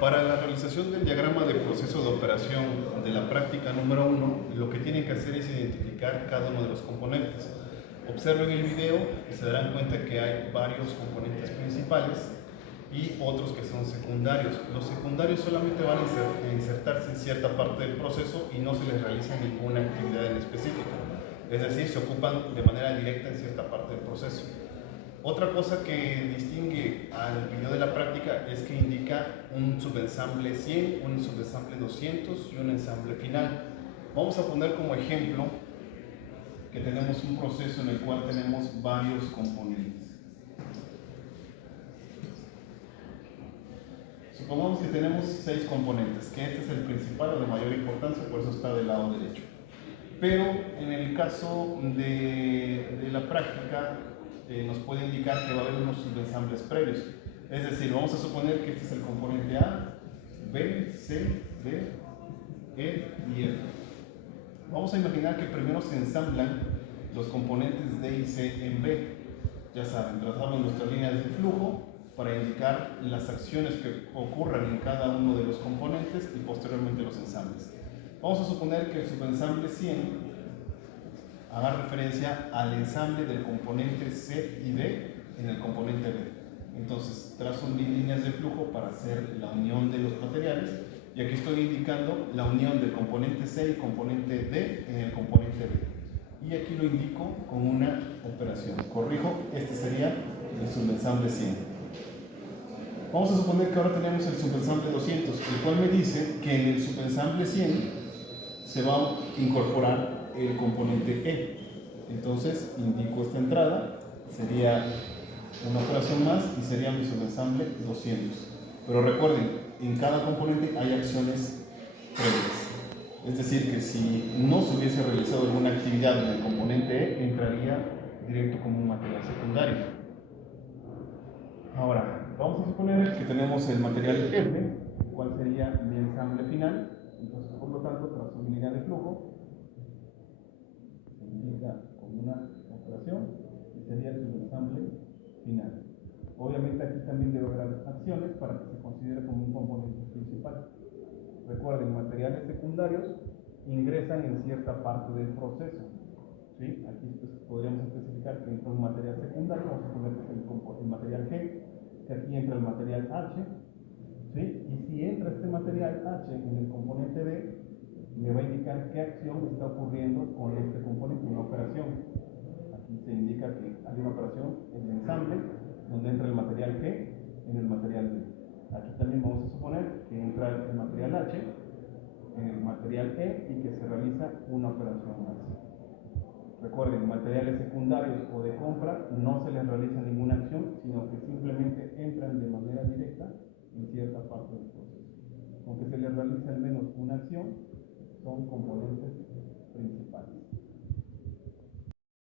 Para la realización del diagrama de proceso de operación de la práctica número 1, lo que tienen que hacer es identificar cada uno de los componentes. Observen el video y se darán cuenta que hay varios componentes principales y otros que son secundarios. Los secundarios solamente van a insertarse en cierta parte del proceso y no se les realiza ninguna actividad en específico. Es decir, se ocupan de manera directa en cierta parte del proceso. Otra cosa que distingue al video de la práctica es que indica un subensamble 100, un subensamble 200 y un ensamble final. Vamos a poner como ejemplo que tenemos un proceso en el cual tenemos varios componentes. Supongamos que tenemos 6 componentes, que este es el principal o de mayor importancia, por eso está del lado derecho. Pero en el caso de la práctica, nos puede indicar que va a haber unos subensambles previos. Es decir, vamos a suponer que este es el componente A, B, C, D, E y F. Vamos a imaginar que primero se ensamblan los componentes D y C en B. Ya saben, trazamos nuestras líneas de flujo para indicar las acciones que ocurran en cada uno de los componentes y posteriormente los ensambles. Vamos a suponer que el subensamble 100 haga referencia al ensamble del componente C y D en el componente B. Entonces trazo mis líneas de flujo para hacer la unión de los materiales y aquí estoy indicando la unión del componente C y componente D en el componente B. Y aquí lo indico con una operación. Corrijo, este sería el subensamble 100. Vamos a suponer que ahora tenemos el subensamble 200, el cual me dice que en el subensamble 100 se va a incorporar el componente E. Entonces indico esta entrada, sería una operación más y sería mi subensamble 200. Pero recuerden, en cada componente hay acciones previas. Es decir, que si no se hubiese realizado alguna actividad en el componente E, entraría directo como un material secundario. Ahora, vamos a suponer que tenemos el material F, cuál sería mi ensamble final. Entonces, por lo tanto, trazo mi línea de flujo, se indica con una operación y sería el ensamble final. Obviamente aquí también debe haber acciones para que se considere como un componente principal. Recuerden, materiales secundarios ingresan en cierta parte del proceso. ¿Sí? Aquí pues, podríamos especificar que entra un material secundario, vamos a poner que es el material G, que aquí entra el material H. ¿Sí? Y si entra este material H en el componente D, me va a indicar qué acción está ocurriendo con este componente, una operación. Aquí se indica que hay una operación en el ensamble, donde entra el material G en el material D. Aquí también vamos a suponer que entra el material H en el material E y que se realiza una operación más. Recuerden, materiales secundarios o de compra no se les realiza ninguna acción, sino que simplemente entran de manera directa en cierta parte del proceso. Aunque se les realice al menos una acción, son componentes principales.